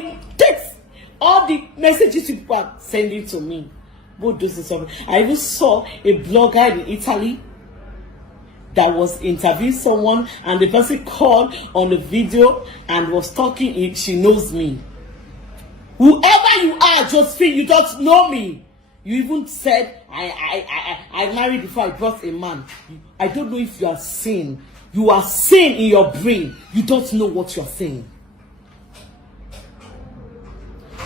the texts, all the messages people are sending to me. Both those is something. I even saw a blogger in Italy that was interviewing someone, and the person called on the video and was talking. She knows me. Whoever you are, Josephine, you don't know me. You even said I married before I brought a man. I don't know if you are sane. You are sane in your brain. You don't know what you are saying.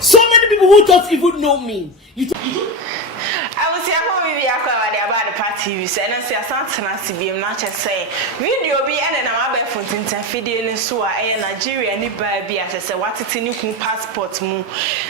So many people who don't even know me. I was here about the party, and I say, something I see him not just say, video be and I'm about for video in so I Nigeria, any baby, as I say, what it's in you passport. Video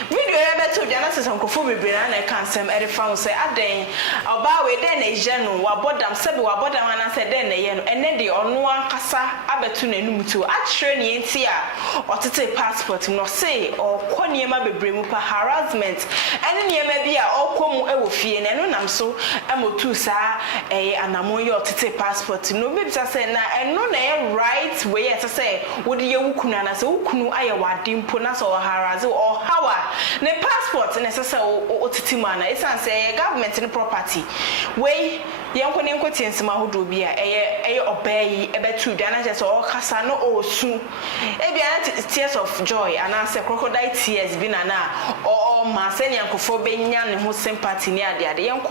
ever to Genesis on Kofubi, and I can't say, Eddie found say, a day, about with then a general, what bottom said, what bottom, and I said, then a and then the on one casa, Abatune Numutu, actually in Tia, or to take passport, no say, or Quaniema be bring up harassment, and then you may be all come fear, and I'm so. I'm too sa and I'm on your passport. No, maybe I say na and no na right way as I say, would you ukuna so ukunu ayawa dimponas or harazo or hawa ne passport necessary or titimana. It's say government and property. Way young quotians mahudubia a obey a betu danajas or casano or soon. Ebian tears of joy and answer crocodile tears binana or Marsenian Kofobinian whose sympathy near the young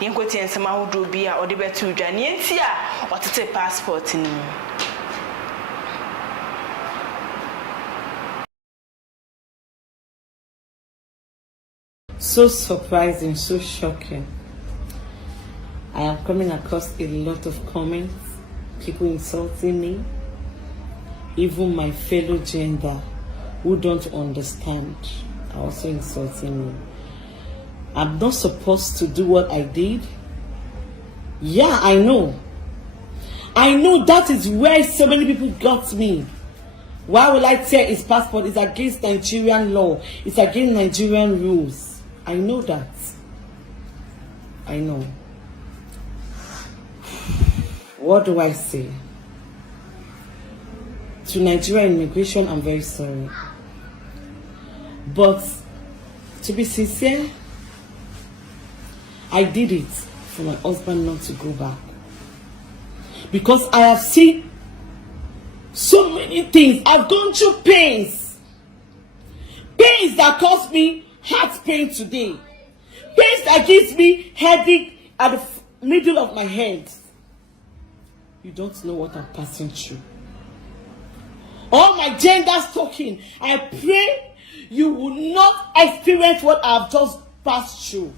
Yankwati and Samahudu Bia or the Betu Janientia or to take passport in. So surprising, so shocking. I am coming across a lot of comments, people insulting me, even my fellow gender who don't understand are also insulting me. I'm not supposed to do what I did. Yeah, I know. I know that is where so many people got me. Why will I tear his passport? It's against Nigerian law. It's against Nigerian rules. I know that. I know. What do I say? To Nigerian immigration, I'm very sorry. But to be sincere, I did it for my husband not to go back. Because I have seen so many things. I've gone through pains. Pains that cause me heart pain today. Pains that gives me headache at the middle of my head. You don't know what I'm passing through. All my genders talking. I pray you will not experience what I've just passed through.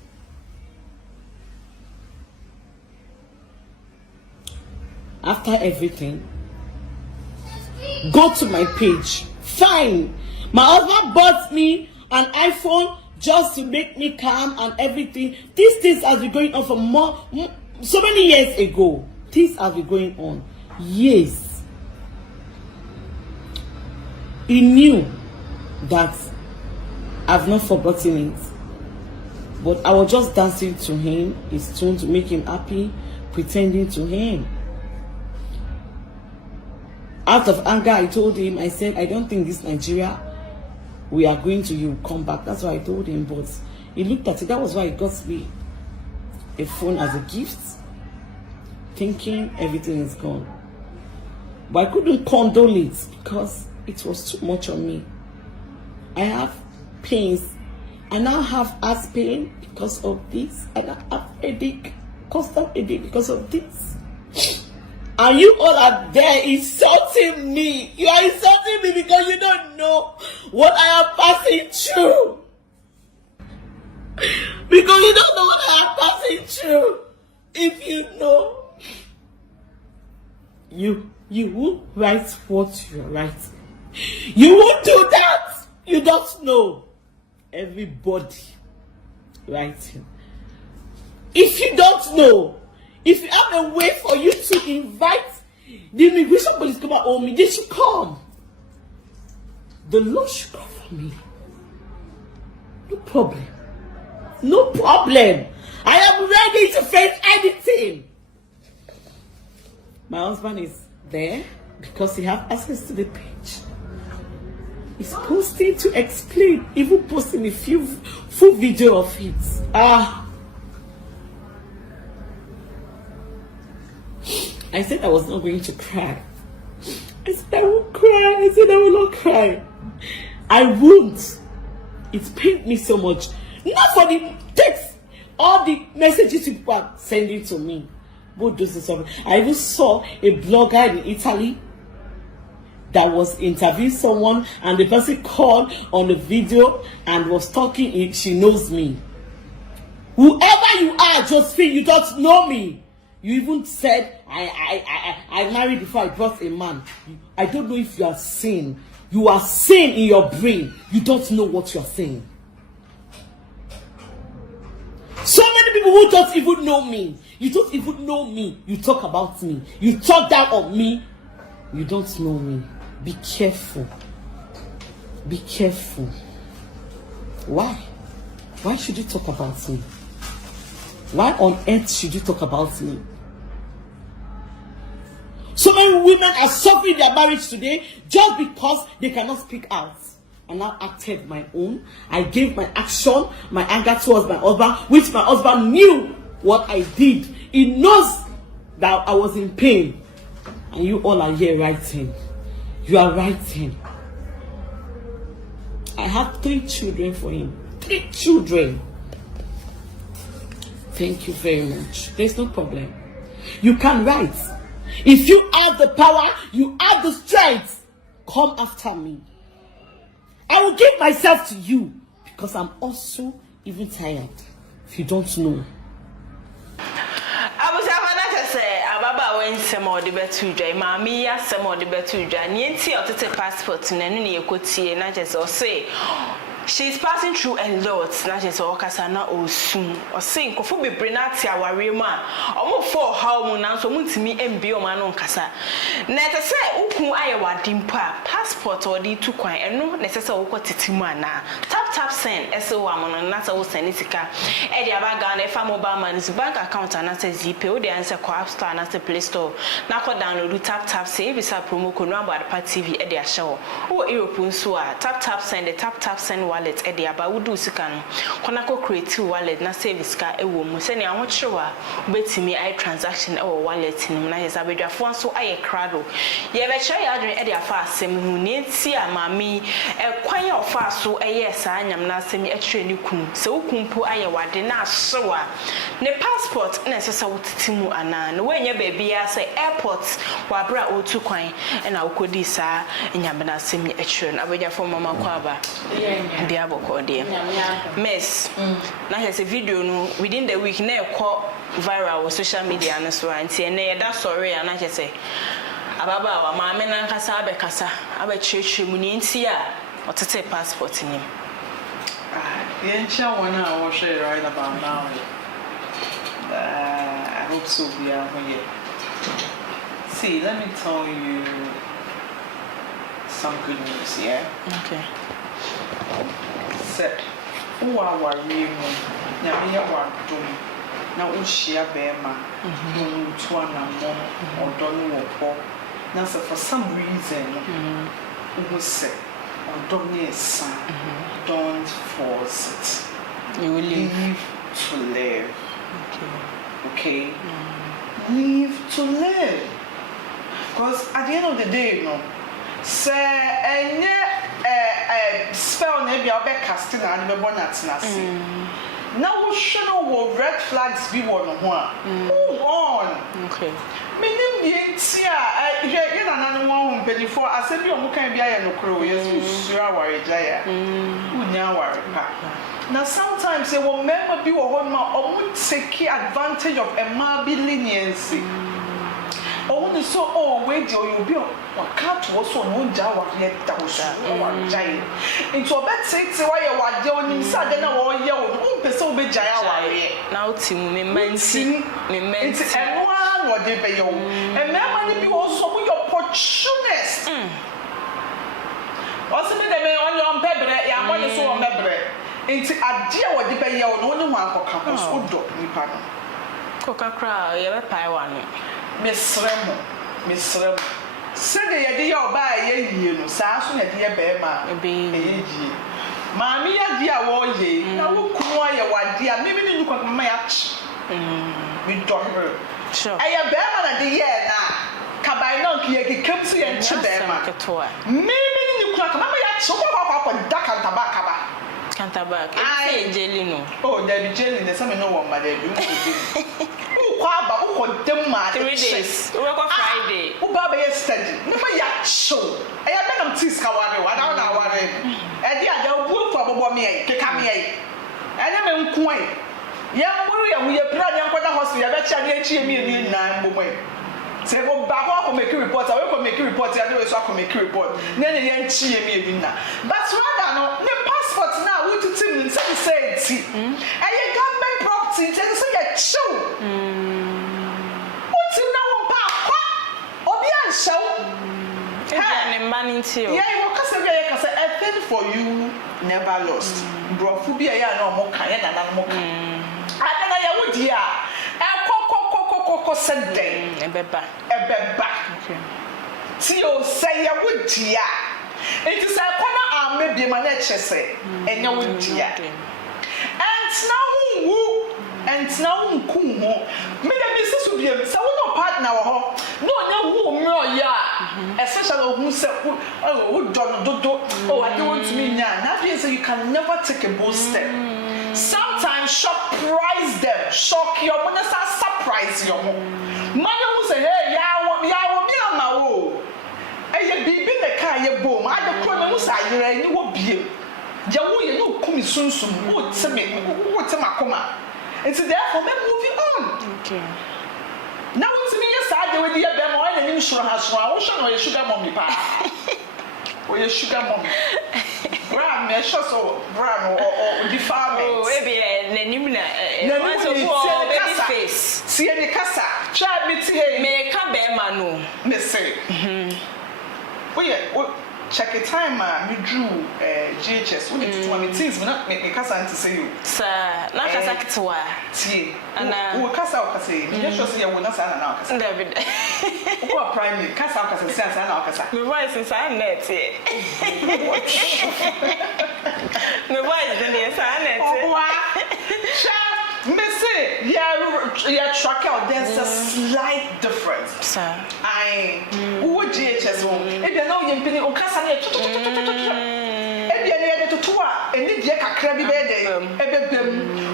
After everything, go to my page. Fine. My husband bought me an iPhone just to make me calm and everything. These things have been going on for so many years ago. Things have been going on. Yes. He knew that I've not forgotten it. But I was just dancing to him, his tune to make him happy, pretending to him. Out of anger, I told him, I said, I don't think this Nigeria, we are going to, you come back. That's what I told him. But he looked at it. That was why he got me a phone as a gift, thinking everything is gone. But I couldn't condole it because it was too much on me. I have pains. I now have heart pain because of this. And I have headache, constant headache because of this. And you all are there insulting me. You are insulting me because you don't know what I am passing through. Because you don't know what I am passing through. If you know, you will write what you are writing. You won't do that. You don't know. Everybody writing. If you don't know, if you have a way for you to invite the immigration police to come and hold me, they should come. The law should come for me. No problem. No problem. I am ready to face anything. My husband is there because he has access to the page. is posting to explain, even posting a full video of it. I said I was not going to cry. I said I won't cry. I said I will not cry. I won't. It pained me so much. Not for the text, all the messages people are sending to me. Both those and something. I even saw a blogger in Italy that was interviewing someone, and the person called on the video and was talking. She knows me. Whoever you are, Josephine, you don't know me. You even said I married before I brought a man. I don't know if you are sane. You are sane in your brain. You don't know what you are saying. So many people who don't even know me. You don't even know me. You talk about me. You talk down on me. You don't know me. Be careful. Be careful. Why? Why should you talk about me? Why on earth should you talk about me? So many women are suffering their marriage today just because they cannot speak out. I now acted my own. I gave my action, my anger towards my husband, which my husband knew what I did. He knows that I was in pain. And you all are here writing. You are writing. I have 3 children for him. 3 children. Thank you very much. There's no problem. You can write. If you have the power, you have the strength, come after me. I will give myself to you because I'm also even tired. If you don't know. I was having to say, Ababa when some of the better dry, Mammy, some of the better dry, Nancy or to passport, and then you could see, and I just say. She's passing through a lot, not just all Casana or soon, or sing of Fubi Brenati, our Rima, or for how Mona, so to me and be man on Casa. Neta say, Uku Iowa dimpa, passport or the 2 coin, and no necessary Titimana. Tap send, SO Amon, not all Senetica, Eddie Abagan, if I'm Obama's bank account and as a ZPO, the answer co app store and as a Play Store. Now go download tap save is a promo code number at Pat TV at their show. Oh, European Sua, tap send the tap send wallet e dia ba wudu sika no konako create wallet na service ka e wo mu se ne anwo chewa betimi I transaction e wo wallet ni na yesa bedwafo so aye crado ye be che ya adwen e dia fa asem hu ne ti amami e kwan ya ofa so e ye sa anyam na asem e kire ni kunu se ukumpu aye wade na ahyewa ne passport na sesa wutitimu ana no wenye baby ya se airport wa bra otu kwan e na ukodi sa anyam na asem e kire na bedwafo mama kwaba dia boko dia miss na hese video no within the week na ekọ viral on social media no so anti na ye da sorry na hese ababa wa ma me na nkasa abekasa abechechire mu ni nti a otete passport ni yencha one I will share right about now. I hope so we are here. See, let me tell you some good news, yeah? okay Set who are worrying Yamia Wardum now Ushia Bema Tuana Mom or Donny or now for some reason who said or Donny son don't force it. you will Leave to live. Okay? Leave to live. Because at the end of the day, you know, say spell maybe I'll be casting and be born at Nasi. Now we should know red flags be one move on. okay Meaning the tia you know one before I said you can be a no crow, yes, you are worried. Now sometimes they will remember be one or take advantage of a marble leniency. Only so wait you'll be can't also no jaw head that was giant. Into a bed six why you are doing sudden or you person be giant. now team me mention it's anyone what they pay you. And remember be also your opportunist. Also me they on your pebre, ya money so on pebre. Into a dear what they pay you no one for campus or dog me pardon. Coca cra you pie one. Miss Remo. Said the idea of buy a year, no, Sasso, at the Bema, a baby. Mammy, a dear war ye, now who come what dear, maybe you can match. We don't know. Sure. I am Bema at the year now. Cabanon, he comes here and Chibema. Maybe you can come at so up on duck and tobacco. Cantabak. I jelly no. Oh, there be jelly, there's some no one, but they do. Oh, them 3 days. Work on Friday. Oh, Baba, yesterday. Never yet show. I have been tis Kawaii, 1 hour. And the other work for me, come here. And I'm in Kuwait. Young, we are planning for the hospital. I bet you me 9 women. Say, well, Baba will make a report. I will make a report. I know it's not make a report. Then again, she me dinner. But rather, no passport now. We to Tim and say, see, and your government property, and say, a show. What's in our papa? Or the show? Yeah, because I think for you never lost. Brofubia, no more kind than more. I don't know, dear. Sunday, a beba. Tio say a wood dear. It is a corner arm, maybe my nature say, and no wood dear. And now, Kumo, maybe Mrs. William, so no partner, no, who, yeah, especially who said, oh, oh, I don't want to mean that. That you can never take a bold step. Sometimes surprise them, shock your mother, surprise your mother will say, hey, yeah, my woe. And you be the car, you boom. I don't call them, I you will be. You will come soon, would to me, what's a macoma. And so therefore, then moving on. Okay. Now, to me, yes, I do with the other one and insurance. I wish I know your sugar mommy, pa. Or your sugar mommy. Brown, me sure so brown or the farm. Oh, maybe baby face. See any casa. Try me to me come bear manu. Me say. Check a time, you drew GHS. We need to 20 things, but not make me casa to say you. Sir, not as I to see. And I casa or say, you just say I will not say an David. Who are primary casa or say an alcasa? My voice is I'm net. My voice is I'm net. Yeah, track out. There's a slight difference. Sir, who GHS won't. If you know you're pinning on Casa, if you're near the tour, and if you're a crabby bed,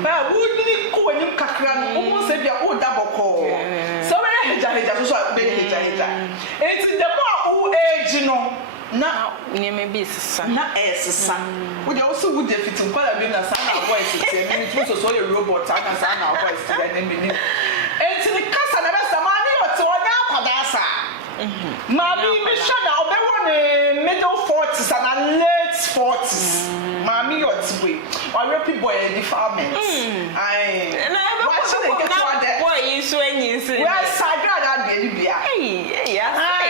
but wouldn't go and you cacran almost if you're all double call. So I just it's the more old age, you know. Now, near maybe son, not as a son. Would also would if it's in Palabina, son, our voices, and it was also a robot, and son, our voice, and to the casa, the rest of money or to an Alpadasa. Mammy, Miss Shana, they were middle 40s and late 40s. Mammy or Tibby, or rapid boy in the farming. Boy, you swing you say, well, Sagra, baby. Hey, yeah,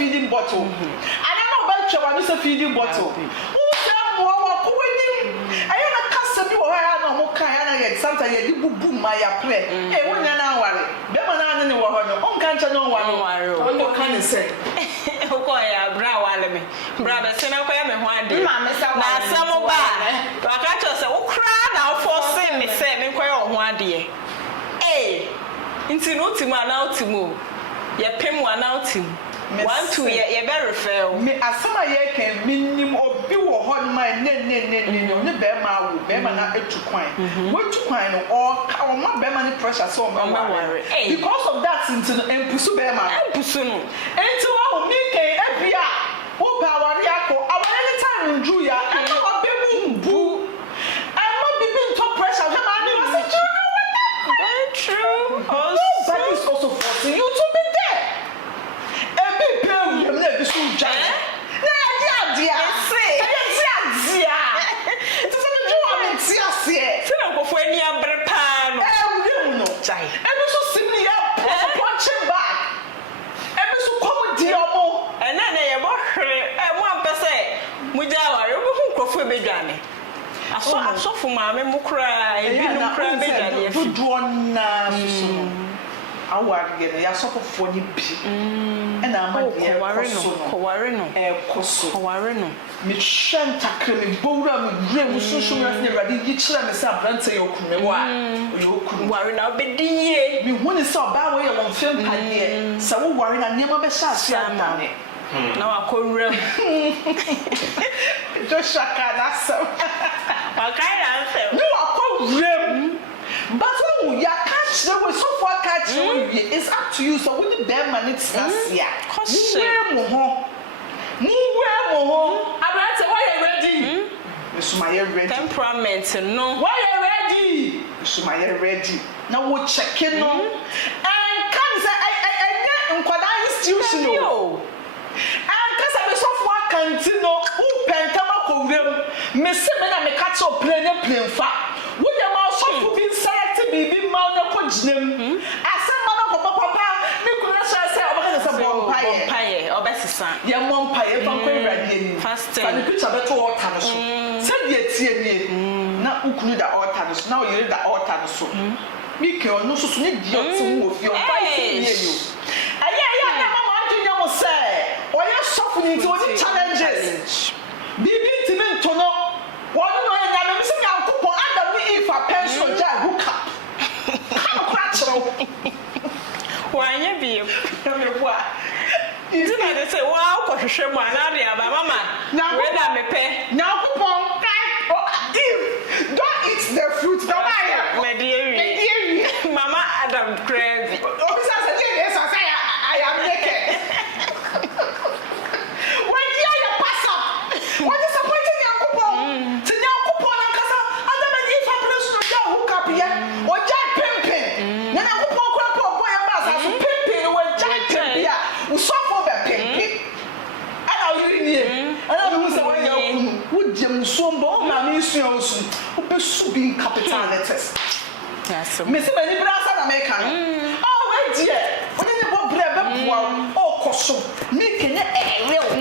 feeding bottle. I don't know about you, I a feeding bottle. Who said more? I am a customer. I know more kind. Sometimes you boom my play. Hey, when you're now worried, them are not anyone. On can't no one. What can you say? Brother, send up one day. Now, some of that. I can't just say, oh, cry now for sin me, say, me quite on 1 day. Hey, into no to my now to move. You pay one out to 1 2 you very fair. Me as some I can minimum or be on my ne bema bema na etu kwan. What to kwan or my bema pressure so worry. Because of that into the empusu bema. Empusu no. Into our make ebia. Who power yako. Our anytime you ya. I know a baby boo. I'm not being top pressure. Very true. That is also forcing you to be there. bedwane aso fu maame mu kura ebi no kura bedwane afi dodo na so no award ge ya sofofo ni bi na amade koware no koware no me hwɛ ntakra me bowura me wura mu sunsun na ne rade yi kyerɛ me sɛ abrante yɛ okume wa oyɛ okunu ware na obedi yie me hu ne sɛ ɔbaa wɔ yɛ wɔn fem padeɛ sɛ wo ware na nneɛma bɛhyɛ ase amane na wakɔwura Joshua kana sɛ wakai na nsɛm ne wakɔwura but when you catch them with so far catch it's up to you so when the bear man it's nasia mu ho abrante why you ready Sumaya ready temperament no why you ready Sumaya ready now we check in no and can say I nkwada institution and cuz I be so far kantino who pentama ko wrem me se me na me catch up plane fa wo dey ma so fu bi select bibi ma na ko ginem asema na ko papa me ko na say obaka say bompaye obesisa ye mompaye fa ko irade ni fasting fa the picture beto altar no so say die tie nie na ukunu da altar no so na o yire da altar no so me ke ono so so ne die otu wo fi o fighting nie yo aye na mama adunya mo say oya shop ni ti oni challenges bibi ti me ntono wọ́n ní ọ̀yẹ́ nyàmé mi sẹ́ mi àkópọ̀ Adam ní Eve pension jẹ́ àgùkà kánú kúrò àkyerẹ́ wọ́n anyẹ́ bìí ẹ̀mí bu a. Ìdí náà de sẹ́ wọ́n á kọ̀ hwehwẹ́ mu anáàdì àbá mama wẹ́ẹ́ dà mí pẹ́. Nyàkópọ̀ Eve don't eat the fruit don't buy it. Mẹ̀dí ewì mama Adam kúrẹ́ bi. Obi sá sẹ́ díẹ̀ díẹ̀ sọ sẹ́ I am naked. Wọ́n di ayọ̀ pass up wọ́n ti sọ pé ti Nyàkópọ̀ ti Nyàkópọ̀ náà kásá Adam and Eve pension jẹ́ àgùkà bìyẹ wọ́n jẹ́ pimpin na Nyàkópọ̀ kúrẹ́ pọ̀ ọ̀pọ̀ yẹn bá àṣà so pimpin wọ́n jẹ́ pimpin a wùsọ̀fọ̀ bẹ̀ pimpin ẹ̀nà òyìnbí ni yẹ ẹ̀nà òyìnbí sẹ́ wọ́n yẹ ọkùnrin wọ́n jẹ́ musuo mbọ̀ wọ́n maame nsúnyà oṣù wọ́n bẹ sùn bí in capital letters mèsì mẹ́ni bí asa na mẹ́ka no ọ̀ wọ́n di ẹ̀ wọ́n yẹ bọ́ brẹ́ bẹ́ bu àwọn ọkọ̀ so ní kẹ́nyẹ́ ẹ̀rẹ́ o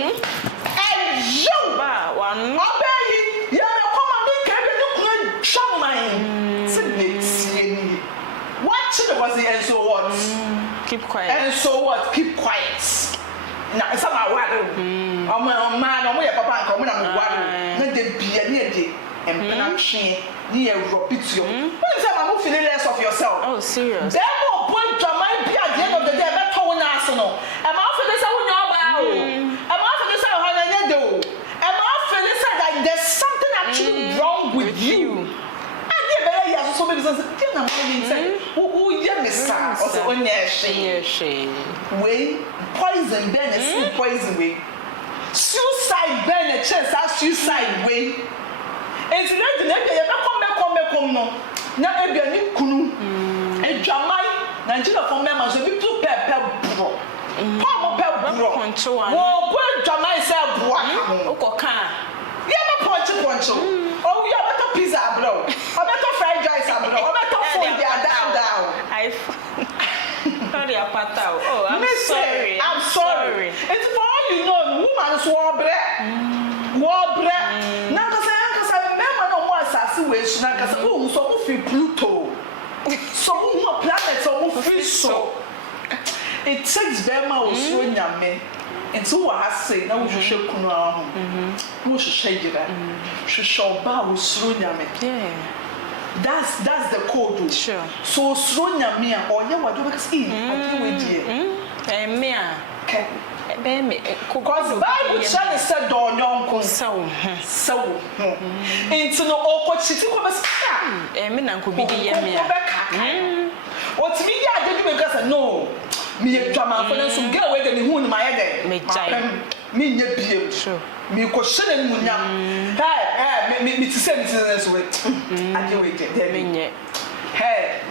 ẹ̀yẹ́ o ọbẹ̀ yìí yẹ mẹ́ kọ́ ma mi kẹ́ ẹ̀ ní kúrẹ́ twàmán sí ní tiẹ̀ ní wọ́n ti ní wọ́n sẹ́ and so what keep quiet and so what keep quiet na sábà wà ló ọmọ náà ọmọ yẹ papa nǹkan ọmọ náà mo wà ló na de bìyẹ ní ẹ̀dẹ̀ ẹ̀mpẹ́nà twẹ́n ní yẹ rọ̀bì tì ọ́ wọ́n ti sẹ́ ma mo feel less of yourself. Oh serious. bẹ́ẹ̀ mo bọ́ ìjọba bí at the end of the day ẹ bẹ́ tọ́ wọn náà sọ náà ẹ máa fẹ́ sẹ́ wọ́n yàn ọba o ẹ máa fẹ́ sẹ́ ọ̀hán ẹ̀ yẹn dẹ̀ o ẹ máa fẹ́ sẹ́ that there's something actually wrong with you. Adi ẹ bẹ́ẹ̀ yẹ asọ́sọ́ bẹ́ẹ̀ bí sọ́sọ́ kí ẹ̀ nà mọ́ yẹn sẹ́ wọ́n yẹ mi sá ọ̀sẹ̀ wọ́n yẹ ẹ̀ṣẹ̀ wei poison bẹ́ẹ̀ na sí poison wei suicide bẹ́ẹ̀ na kyẹ́ sá suicide wei èsì náà di n'ebi yẹ mẹ́kọ́ nọ na ebi ẹni kunu edwaman Nigeria fún mẹ́ma so ebi tún pẹ́ẹ́pẹ́ burọ pọ́ọ̀mù pẹ́ burọ wọ́n kó edwaman sẹ́ bu àkàmù ọkọ̀ kan yẹ bẹ pọ́ǹchì ọ̀hún yẹ ọbẹ̀ tó pizza àbúrò ọbẹ̀ tó fried rice àbúrò ọbẹ̀ tó phone di àdáadáa. Sorry, Apata. Oh, I'm sorry. I'm sorry. It's for all you know, woman's wobre. Nankasa remember no more assassin way. Nankasa oh so mo fi Pluto. So mo planet so mo fi so. It takes them out so nyame. Nti wo ha say na wo hwehwe kunu aho. Wo hwehwe jira. Hwehwe oba wo suro nyame. Yeah. That's the code. Sure. So suro nyame a oye wado because adi we die. Me a. Okay. Because Bible said do nyonko so. Nti no okochiti ko be sa. Me na nko bi di ye me a. Otimi ya ade bi because no. Me ye twama for na so girl we de me hu ni ma ye de. Me jai. Me nye biem. Sure. Me ko shene mu nyam. Me ti se so we. Ade we de Me nye.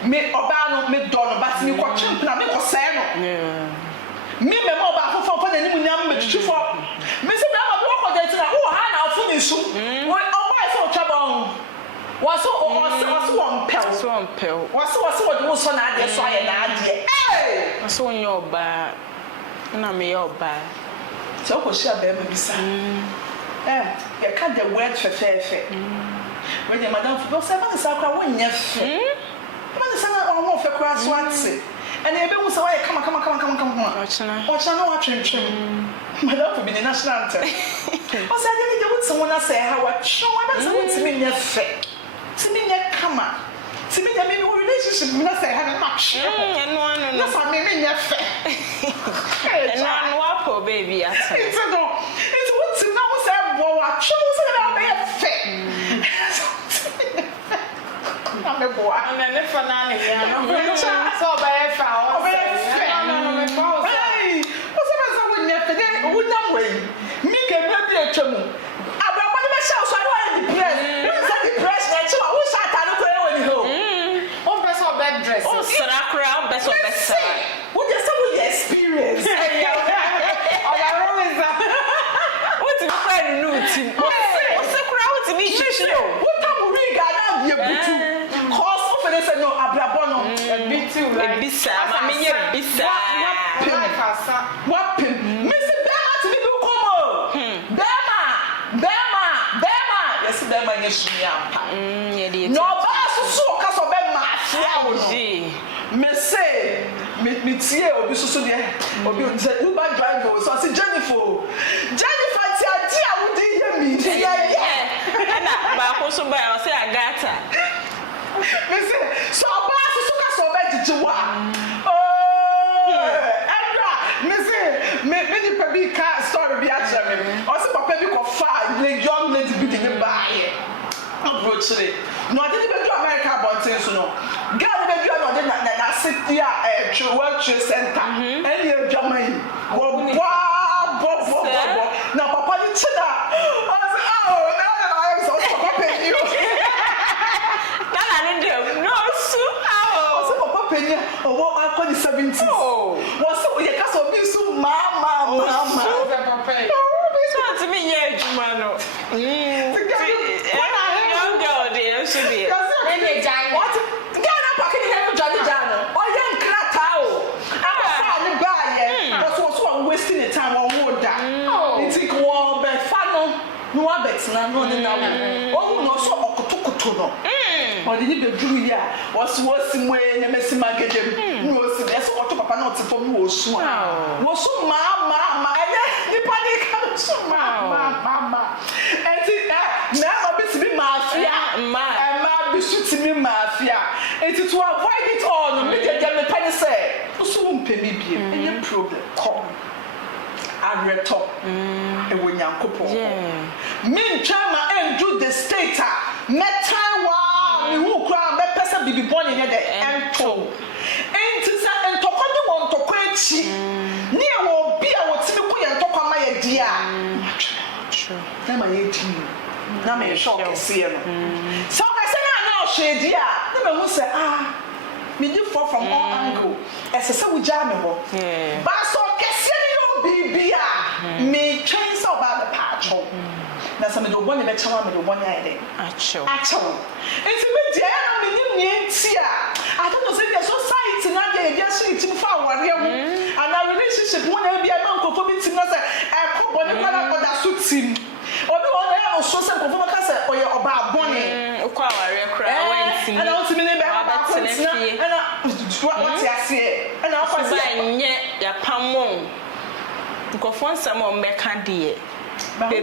Me oba no me do no but me ko twempna me ko sai no. Yeah. Me memo ba fofo na ni mu nyam me twifo. Me se me ma bo ko de tina wo ha na afu ni su. Wo oba se o twabon. Waso won pel. So on pel. Waso wo de wo so na ade so aye na ade. So on your ba. Na me your ba. Se o ko shia be ma bisa. you can't the word for fair. When your madam for seven is our one, yes. Man, the son of one for cross once. And everyone was away, come on. Watch watching. Madam for being a national anthem. What's I didn't someone I say how I show one to me, yes. To me, come on. To me, maybe we relationship, not say have much. And one, that's what made me never. And one wapo, baby. It's what to know, say, well, I chose it out there. I'm a boy. I'm a for nanny. So by a foul. Hey, what's the matter with yesterday? Would not wait. Make a baby to me. I brought one of my shells, I want to be depressed. That's what we sat down when you go. Bed dress. Oh, Sarakra, best of best. What is some of your experience? What's the friend new team? What's the crowd to be? What time we got out here? Cause of it, no, Abrabono, a bit too, like Bisa, Mamma Bisa. What pin? Mr. Bama to be come. Bama. Yes, Bama, yes, no, so cast of me say, me tie obi so there. Obi Uber driver. So I say Jennifer, tia wo dey hear me. Na ba ko so ba I say Agata. Me say so ba so cast of jijiwa. Oh, Andra, me say me ni pebi car story bi a chere me. O say papa bi ko fa young lady bi dey buy. Approach it. No, I didn't even do America about things, no. God, maybe I'm not in that city at World Trade Center. And you're Germany. Now, Papa, you said that. I said, oh, now I am so paying you. No, so how? I said, Papa, paying you. Oh, what I call the 70s. Oh, what's up with your castle? Be so, mama. So to me, yeah, Jumano. Should be. What? Ghana packing the Johnny Jano. Oh, young Kratao. I'm a buyer. That's what's one wasting the time on water. It's a war, but funnel. No, I bet none. Oh, no, so Okotokotono. Or the Nibu here was worse in way and Messi Magazine. Was that's what Papa not for me was so. Was so, Mamma, the panic comes so, Mamma. And now a bit to be mafia. Shooting me mafia. And to avoid it all, no make a penny say. So won't pay me be any problem. Come. I read top. And when you're couple. Me Chama and do the state. Metaiwa, me who cry, me person be born in the and told. And to say and to come on to quench. Near will be a what me and talk on my dear. True. Then my 18. Now me shock see you. So shady never who say me do fall from all angle as a say we jam me but so kese no bibia me train so about the patch na some do one me chawa me do one ide acho enti me dia na me ni ntia I don't know say the society na dey just it for ware ho and our relationship one na bia na nkofo bi tim na say e ko boni kwala oda so tim obi won na so say nkofo maka say oye oba boni ukwa ware kra wenti and I want to me be about and what you say and I want to nye ya pamon nkofo nsam o meka de bebre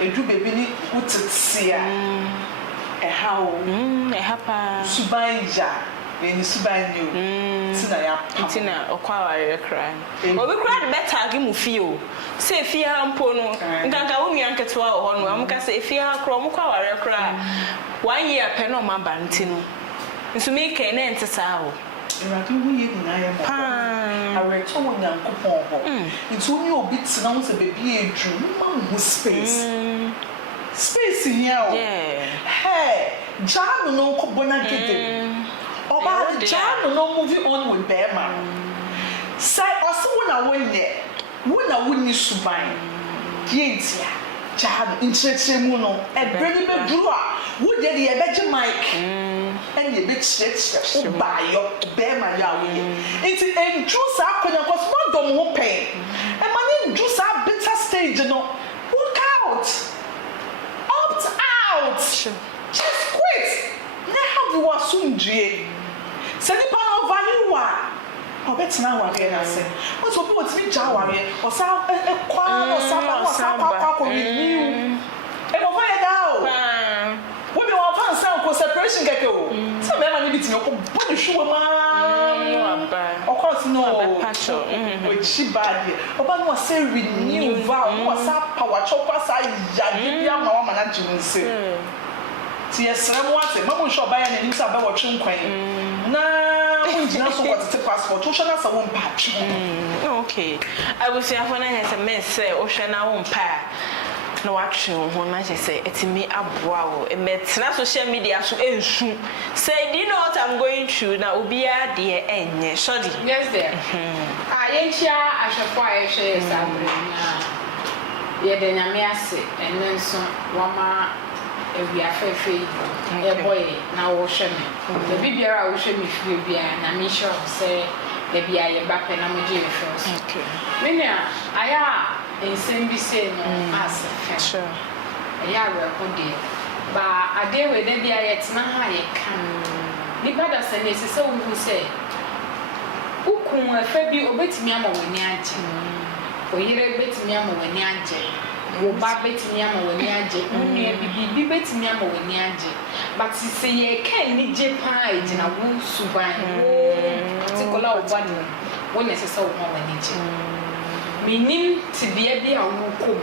edu baby ni utitsia how hapa subanja ni subanyo tina ya tina okwa ware kra obi kra de beta gi mu fie se fie ha mpo no nganka wo nua nketewa ho no amka se fie ha kra mo kwa ware kra 1 year pe no maba ntino nso me ke na ntesa ho Irati wu ye ni na ye mo awe to wo nyankopon ho nti oni obi tina wo se baby edu ma wo space here o hey jam no ko bona gede oba jam no moving on with Bema say oso wo na woni suban yentia jam inchechemu no ebreni beduru a wo de ye beje mic and ye be chechech o bayo Bema ya wo ye nti enju sa akonya ko so dom ho pen e ma ni enju sa bitter stage tena awareɛ na sɛ wọ́n sọ pé wọ́n ti mi gya awareɛ ọ̀sá ẹ̀kọ́ ọ̀sá kọ́ renew ẹ̀mọ̀fọ́ yẹ dá o wọ́n bí wọ́n fa nsa nkọ separation kẹ̀kẹ́ o sẹ́ mẹ́rin ní bi tìǹyẹ ọkọ bọ́ọ̀lù ṣùgbọ́n máa ọkọ sí náà ọ̀chí báyìí ọba ní wọ́n sẹ́ renew vow ní wọ́n sá pàwọ́kyọ́ kọ́ sá yàgé bí ama wọn mana jù nsẹ́ tí yẹ sẹ́rẹ́ mu wáṣẹ̀ mọ́mú nṣọ́ ọba yẹn ní sẹ́ abẹ́wọ̀ twẹ́ nkwan náà wọ́n gyina so wọ́n tètè passport wọ́n hwẹ́ náà sẹ́ wọ́n mpa twẹ́. Okay abusuafo náà yẹ sẹ́ mẹ́sẹ̀ wọ́n hwẹ́ náà wọ́n mpa na watwe ho na je say etimi aboa wo emetina social media so ensu say do you know what I'm going through na obia de enye shodi yes there yenchia ahwefo a ehwe sabre na ye de nyame ase enenso wama ewia fefe e boy na wo hwe me the bibiara wo hwe me fie bia na me sure say the bia ye bape na mo je first okay menya aya ensem bi say no as sure ya record ba ade we de bia ye tena ha ye kan ni bada se ne se wo hu say ukun afa bi obetimi ama wani age oyire betimi ama wani age wo ba betimi ama wani age nua bibi betimi ama wani age but se ye kan ni je pa ejina wo suban wo particular one wo ne se wo wani age minim tibia bi a wo kom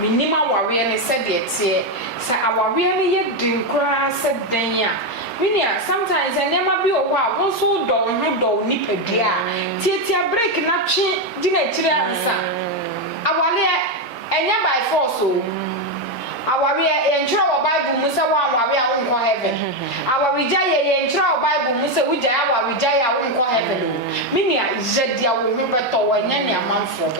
minim aware ne se de tie se aware ne ye din kra se den a Minia, sometimes I never be a while, one so dull, no dull, nipedia. Tia break, not chin, dinner, answer. Our lair, and ya by force, so. Our ensure our Bible, Musa, one, we are on heaven. Our Vijaya, ensure our Bible, Musa, Vijaya, our Vijaya, on heaven. Minia, Zedia, will remember to one a month for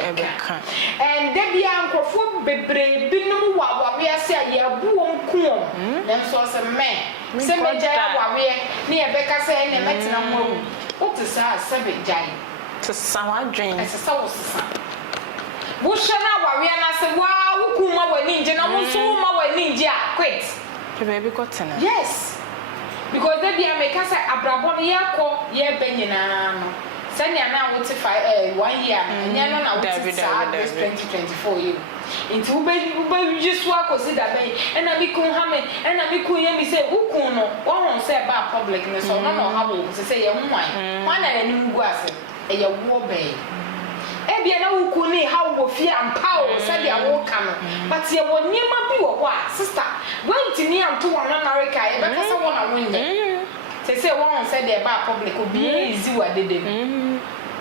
and Debbie Uncle for Bebre, Binu, what we are saying, ya boom, cool, then so some man. Sebe jaya wawe ni ebeka se ne metina mo what is that sebe jaya to someone dream as a wo sisa wo shana wawe na se wa hukuma wani nje na mo so ma wani nje a quit the baby got na yes because they be make us abrabo ye ko ye benyina no sanya na wo ti 1 year nya no na wo ti 2024 year into ube just work consider me and I be kun hame and I be kun ye mi say ukun no won say ba public no so no ha wo say ye hwan wan na ni ngu ase e ye wo be e bia na ukun ni ha wo fie ampa o say dia wo ka no but ye wo niema bi wo kwa sister when ni am to one America e be ka say won na wonye say won say dia ba public obi easy wa dede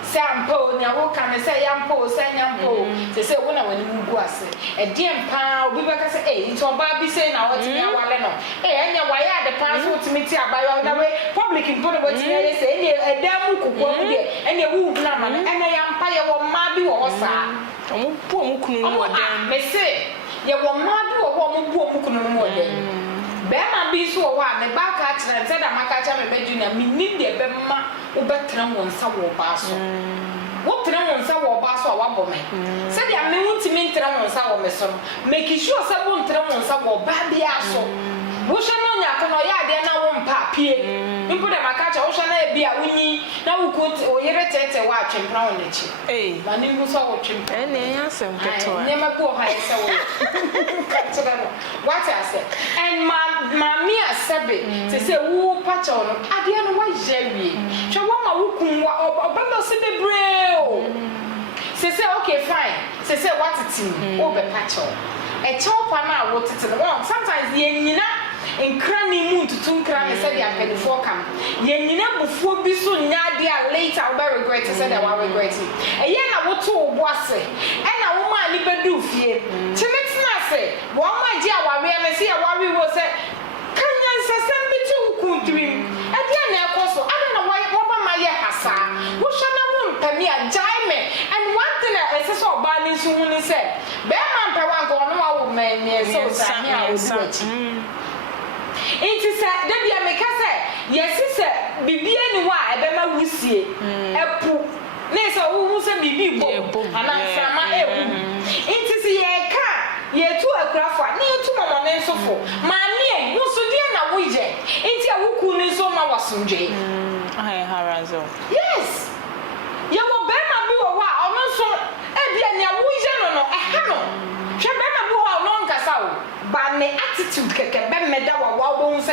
sample nya wo kan say yampo say nyampo say wona wani mugu ase e diem pa obi be ka say eh nti oba bi say na what me awale no enya wa ya de pa so ultimate abayo na we public important what me say enya edam kokko mu de enya wu na ma enya yampa ye wo ma bi wo sa omo bu omo kunu no wo dem me say ye wo ma bi wo omo bu omo kunu no wo dem be ma bi so wo a me ba ka tira say da maka cha me be junior me nim de be ma wo betra won sa wo ba so wo tra won sa wo ba so a wa bo me say dia me wonti me tra won sa wo me so make sure say wo tra won sa wo ba bia so wo hwe no nya ko no ya de na wo mpa pie mpo de maka cha wo hwe na bia wunyi na wo ko o yere tete wa twempra won na chi ma ni mu so wo twempra ene ya sem keto ne ma ko ha ese wo ka tira no what I say and ma me asebe se se wo pa cha no ade no wa jewie hwe wo ma wo kun wa obaba se bebre o se se okay fine se se what it mean o be pa cha e cha pa na wo tete no sometimes ye nyina enkra ni mu tutu nkra me se dia pedifo kam ye nyina bufuo bi so nya dia later we regret say that we regret e ye na wo to wo ase e na wo ma ni bedu fie timetina se wo ma ji awawe me se awawe wo se kanya nsesem bi tu kuntrim e dia na ekoso ada na wo ba ma ye hasa wo shana wo mpani ajaime and one thing I say so ba ni su hu ni se be ma mpa wa ko no wa wo me me so sa ni a wo du inti se da bia me ka se yes se bibia ni wa ebe ma wusie epu na se wo hu se bibi bo ana sama ewu inti se ye ka ye tu akrafa na ye tu mama ne sofo ma ne wo so dia na wo je inti a wo ku ni so ma wasundwe ai harazo yes ya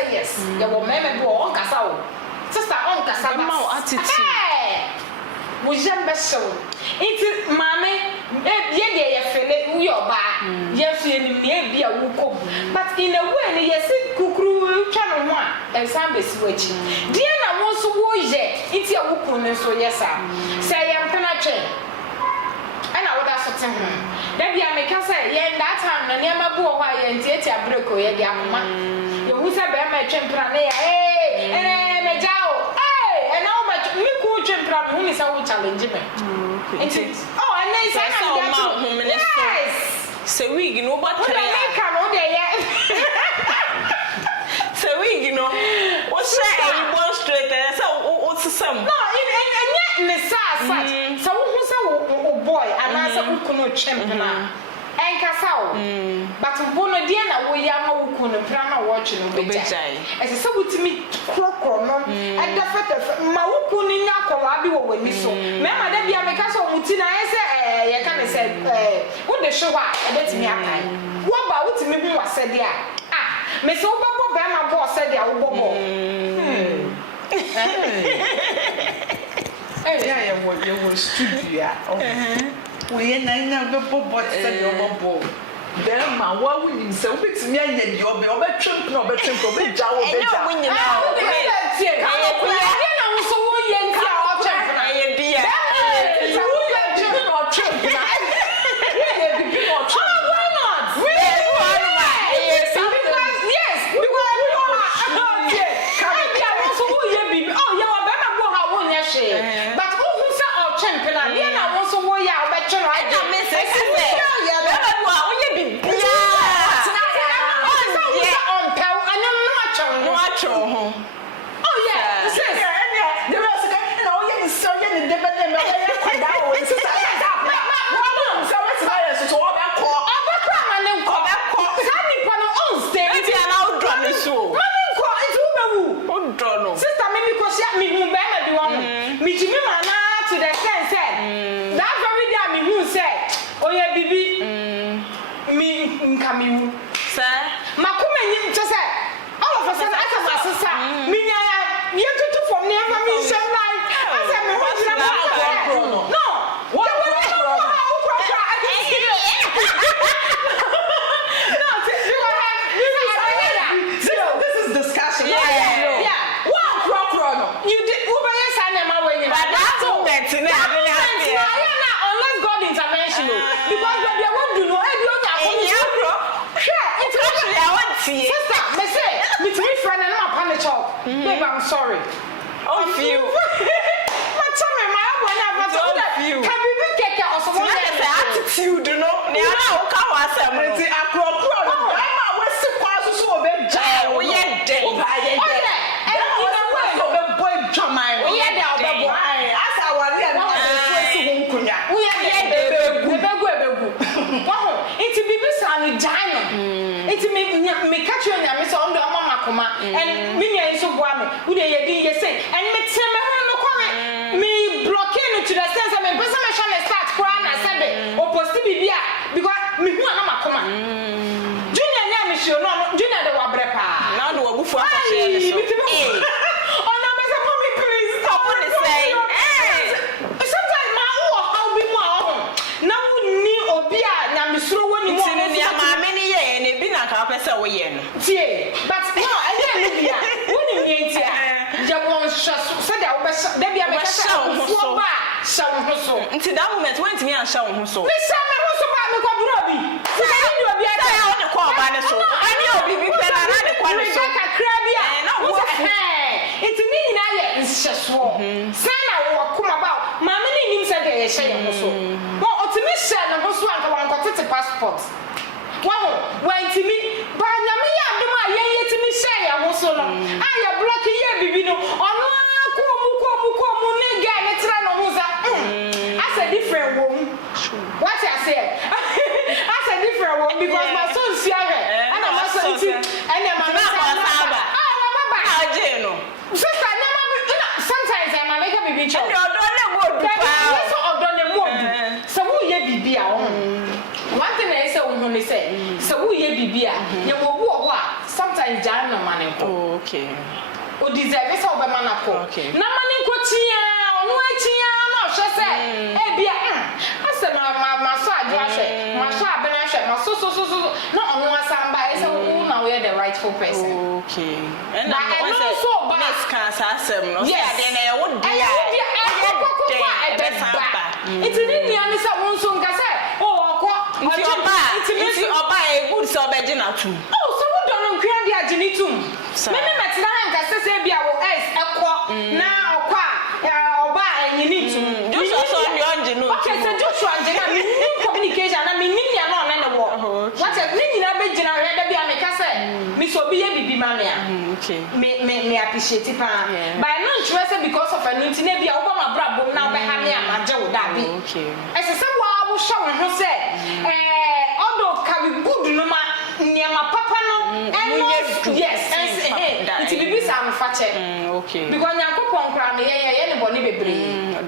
say yes. You will meme bo on kasa o. Sister on kasa ba. Mama attitude. Wo jembe show. Inti mame ye de ye fele wo yoba. Ye fie ni me bia wo ko. But in a way ni ye si kukuru twa no ho a ensam besi wachi. Die na wo so wo ye inti a wo kun no so yesa. Say ye mpena twen. And I would have certain then be a make us say, yeah, that time, and near my boy, and theatre broco, yeah, you who said, I'm a champion, hey, Majao, hey, and now my cool champion, whom is our challenge me. Oh, and they say, yes, so we know what I can all day yet. So we know what's that? You want straight there, so what's the sum? No, and yet, Miss so who's a boy, and I said, who couldn't champion. And Casao, but Bono Diana, we are no couldn't plan watching as a sub to me, Crocro, and the fact Maukuni Nakolabi when we saw. Mamma, that be a Micasso Mutina, I say, I can't say, what the show, I bet me up. What about me was said there? Ah, Miss Obabo Bama boss said there, Bobo. Yeah, what you will studio. We never bought the bubble. Then, my what we need so big to me and you'll be over trip, no better to be Joe. When you I'm sorry. Oh, few. My tummy, my own, can we get out of someone? Attitude, you know. Now, come on, I'm going to and me and so one who they did say and me tell me no comment me blocking to the sense of me person me start crying I said or post bibia because me who am akoma junior na me show no junior de wa brepa now do obufu akose so oh no me say me please stop what say sometimes ma wo how be mo ahun na wo ni obi a na me suro woni mo ni ama me ni ye na bi na ka pese wo ye no tie but no Libya, when you get here, you won't shut so that there be a so until that moment when to me and show who so. Miss Summer was about me go Robbie. So you will be at the call by the so. I know be better than the quality. It's me now, it's just war. Sana will come about. Mamma needs a day, say, so. Well, to me, said, and was one for one got a passport. Well, when to me, but Yamia, do my yet to me say, I was so long. I am blocking your baby. No, on that's a different woman. What I said, that's a different woman because my son's here and I'm also and then my sister, sometimes I'm make a baby child. So who ye be one thing I say when they say, so who ye be you will walk sometimes. signs jam no money ko. Oh, okay. O deserve so be man ko. Okay. Na money ko tia, onu atia na hwe se e bia ase ma so adwo ahwe, ma so abena ahwe, ma so na onu asamba e se who na we the rightful person. Okay. And na eno so ba next can asem no. Yes. Say dey na wo dia. It's in India ni sa won so nka se oh okọ Nti oba e good so obeje na tu. Oh so wo don nkwa dia agini tum. Me metina nka se bia wo es ekọ na okọ oba anyini tum. Joshua so mi onje no. Okay, so Joshua anje na me communication na me nya na ona ne wo. What ni nyina be gina hwe da bia me ka se mi so bi ye bibi ma me a. Okay. Me appreciate pa. But no ntwe se because of an ntina bia wo ba ma bra bom na wo be ha me amaje wo da bi. Okay. Ese se wa wo sha wo ho se odo ka we good no ma niema papa no yes it be bisa amfa che. Okay. Because Nyankopon kra me ye ne boni bebre.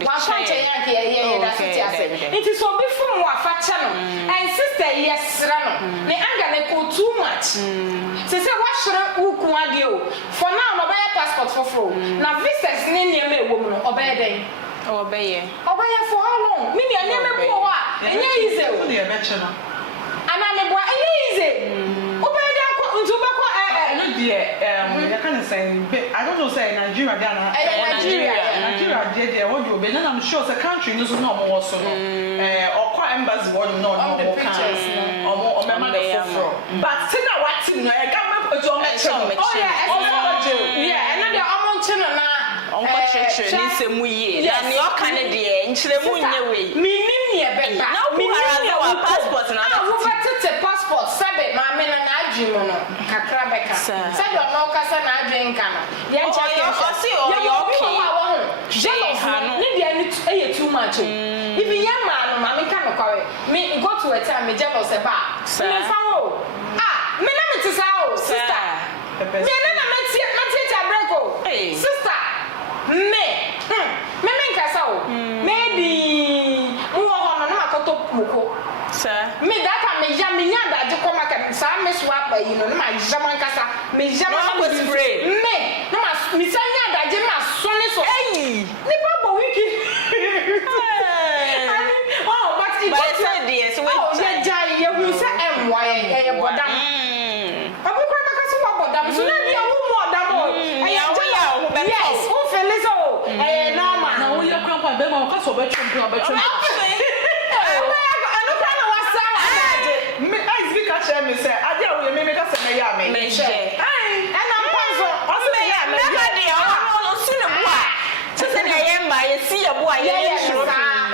Wa fa che yan ke ye da fiti ase. It is so be from wa fa che no. And sister yes ra no. Ne anga ne ko too much. Se wa hre uku ade o. For now no be passport foforo. Na visas ne niema ewo mu no obeye den. Obeye for how long? Me ni niema bo wa. Enye easy o. Who dey mention am? Ana me bo enye easy. Obeye den ko ntu ba ko No dear, you can say, I don't know, say Nigeria, Nigeria, dear, what you be, and I'm sure the country knows no more so. Or quite embassy, or no, the pictures, or but still, what's in there? Oh, yeah, another amount channel now. Uncle Church, listen, we and your Canadian, meaning now we are our passports and our passport, Sabbath, my men and Ajimono, Kakrabeka. Said your no casa and Adrian. Young okay. Too much. If a young man, Mammy can correct me, go to a time, me jealous about. Ah, me name is our sister. Me name is sister. Me Casao. Maybe Muko. Sir, me that me Yamian that you come back and some swap by you know my Jaman Casa, me Jaman was spray. Me, no, Miss Anya that you must son so hey, Nipa wiki. Oh, but it was said yes, you say and why a bodam. I will cry because of bodam, so let me a woman damo. Yes, who fell so a normal. Now we are grandpa, they will cast over to me say, I deal with me because I am me. And I'm also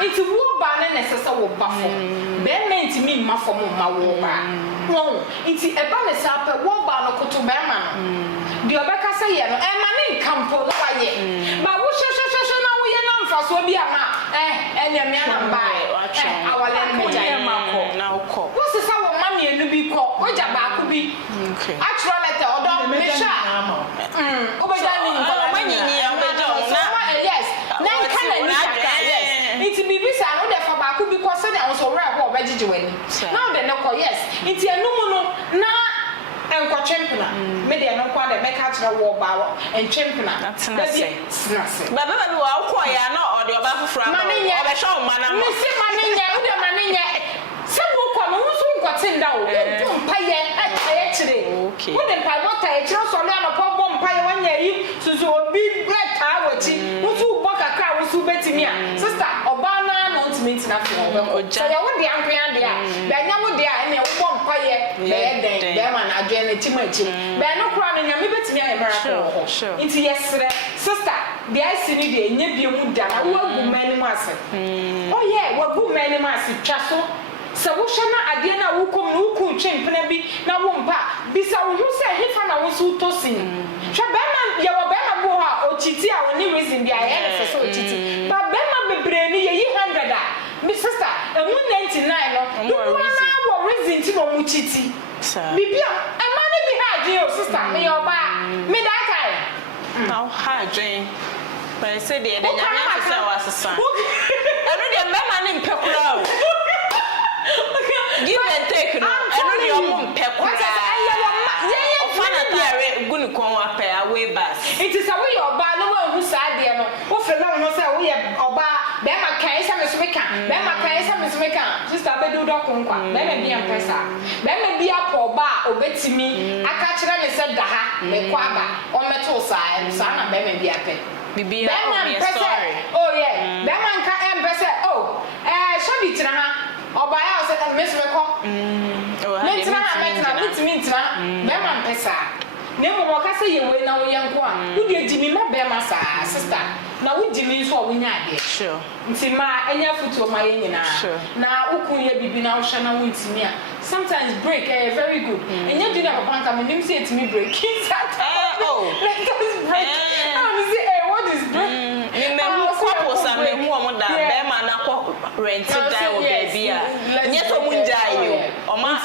it's a war banner necessary buffalo. Ben meant me ma for my war ban. No, it's a banner up a war banner to Berman. The Obeka say, and my name come for the way. But what shall now we are known for so be a man, and your man by our language. Now, what's the sound of money and be called? What about be? Actual letter or don't make sure. Yes, then can I it's be visa, I know that for Baku because I was already what vegetarian. Now the no, yes, it's a no, and for champion. Maybe I don't want to make out the war bow and champion. That's nothing. But we are quite not or the above from money, or show man, Missy money, some who come who got in down, don't pay actually. Okay. What then I want to just on a pop pie 1 year, so be black tower, who walk a crowd who betting me. Sister, Obama, not means nothing. So I want the angry idea. Then I would there and a bomb pie, there, man, again, a timid. But no crowd in your liberty, America. Sure. It's yesterday, sister, the ice in the Nibium done, what good many masses. Oh, yeah, what good many masses, Chasso. So we shall not again who come who could change Penabi now won't pa. Besides, who said he found a who tossing. Shabana, Yawabama Boha or Chitia, or any reason the INF so Chiti. But Bema be brainy, ye 100. Miss Sister, and 199, no one reason to know Muchiti. Bibia, a money behind you, sister, me or ba, me that how hard, Jane. But I said, the young was a son. I know the man in Pepper. Give and take no. I know your mom pep. What is gu ne kon apɛ away bus it is a way oba no we hu saa de no wo fe na no say we oba be ma kan isa me so me kan be ma kan isa me so me kan sister be do konkwa be ma bi ampesa be ma bi apoba obetimi aka kire me se da ha me kwa aba o meto saa na be ma bi apɛ bibi sorry oh yeah be ma nka empesa oh shadi tira ha oba ya o se ka me so me ko Mintra, Mamma Pessa. Never walk as a year when now young one. Who did Jimmy Mabemasa, sister? Now, would Jimmy so we not sure. Tima, and your foot of my Indian. Sure. Now, who could you be now? Shana wins me. Sometimes break, very good. And you didn't have a bank, and you say to me, break. Oh, let us break. What is break? Rented die baby. Yet a moon die. Or my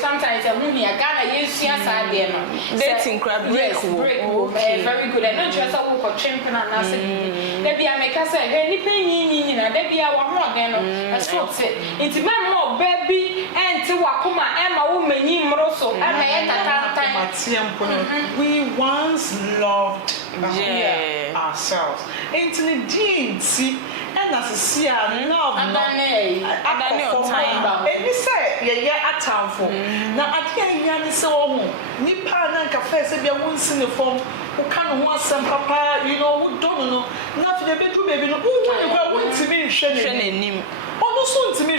sometimes a movie, a Ghana, you see us dating crab break. Very good. I don't just a walk or champion and I said, maybe I make us say, any penny, and there be our more than a short set. It's man more baby and to Wakuma, Emma, woman, you Moroso, and I we once loved ourselves. Into the deed, see. And as a seer, love, and you say, yeah, at town for now. I can't hear so. Nipa and cafe said, you won't see the form who can't want some papa, you know, who don't know. Nothing a bit too baby, who went to me, Shannon him. Almost to me, I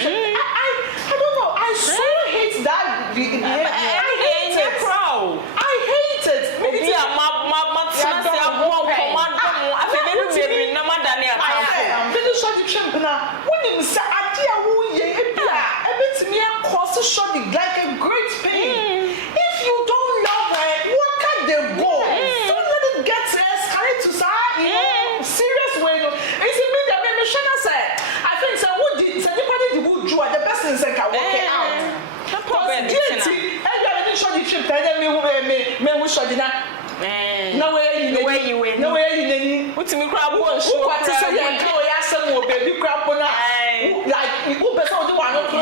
don't know, I so hate that. I hate it, crowd. I hate it. Maybe I'm when you say idea who ye a me across the shot like a great pain. If you don't love her, what can they go? Don't let it get escalate to serious way. It's a me that me Shana said. I think so who did anybody who drew the best in say can work it out. I didn't show the trip me who shot it. No way you win. No way you what's me crab one show. What to say? Yeah, baby crab on like who better do one of the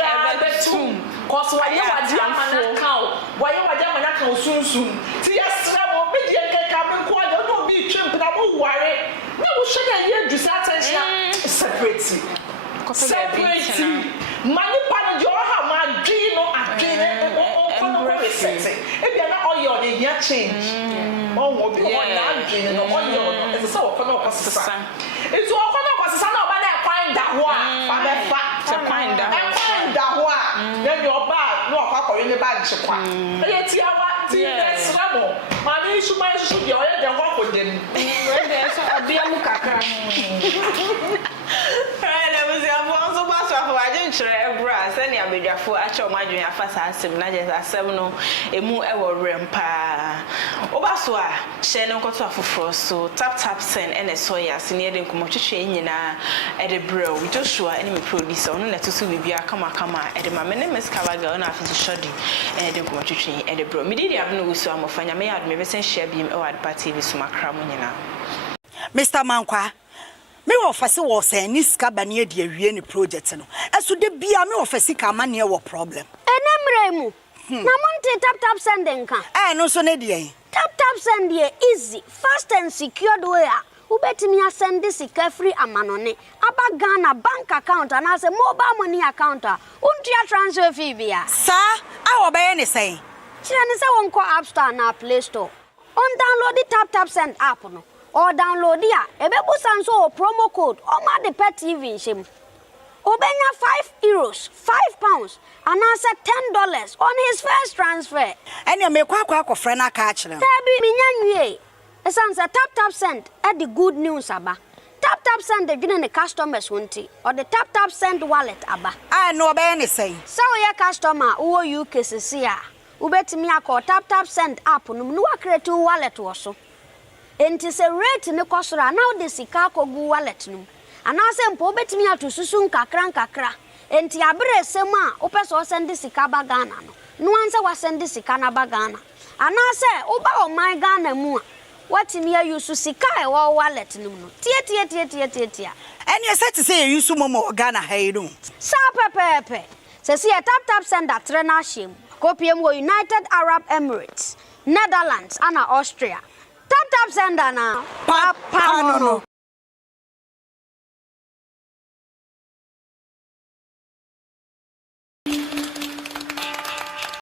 cause why you are German cow? Why you are German cow soon? See, yes, I'm a media cabin quite don't be chimp, but I won't worry. No, should I hear this attention? Separate. Money pan your hammer, dream or a dream. If you're not all your year change. Oh, what be one dream on your it's so for no son. It's all for no son about that find that one. Find that one. Then you're bad, no, Papa in the bad. Let's see what the trouble. My issue should be already walk with them. I'll be a mucka. I didn't try brass any abidjafo actual madwin afasa asem na je asem no emu ewo rempa obaso a hye no nkoto afoforo so tap send ene soya senior den komo twetwe nyina ede bro Joshua ene me producer ono na tutu bibia kama ede ma me ne miskavaga ona afisi shodi ene den komo twetwe ede bro me didi abno wusu amofanya me yad me besen share bim e wad party bi suma kra mo nyina Mr. Mankwa me office wo say ni sika bane de awie ni project no eso de bia me office ka ma ne wo problem enemre mu na monte tap sending kan no so ne de tap send dey easy fast and secured way ubetimi send sika free amanone aba Ghana bank account and as a mobile money account untia transfer fee bia sa awo be ne say kire ne say won ko App Store na Play Store on download the tap send app no or download ya ebebu sanso promo code o ma de pet TV shim obenya €5 £5 and answer $10 on his first transfer ene me kwa akofre na ka akire tabi minyanwie esansa tap send at the good news aba tap send the gene the customers wonti or the tap send wallet aba no be ne say so your customer wo UK sesia ubetimi akọ tap send app no no create wallet wo so enti se rate ne kosora now the sika kogu wallet no anase mpo betimi atosusu nkakra enti abere sem a opeso send sika ba Ghana no anse wa send sika na ba Ghana anase oba o my Ghana mu a watimi ayusu sika e wo wallet no tie eni set say yusu momo Ghana hayru sa pepe se si tap send atre na shem kopiem wo United Arab Emirates Netherlands ana Austria. Tap send na. Papa no.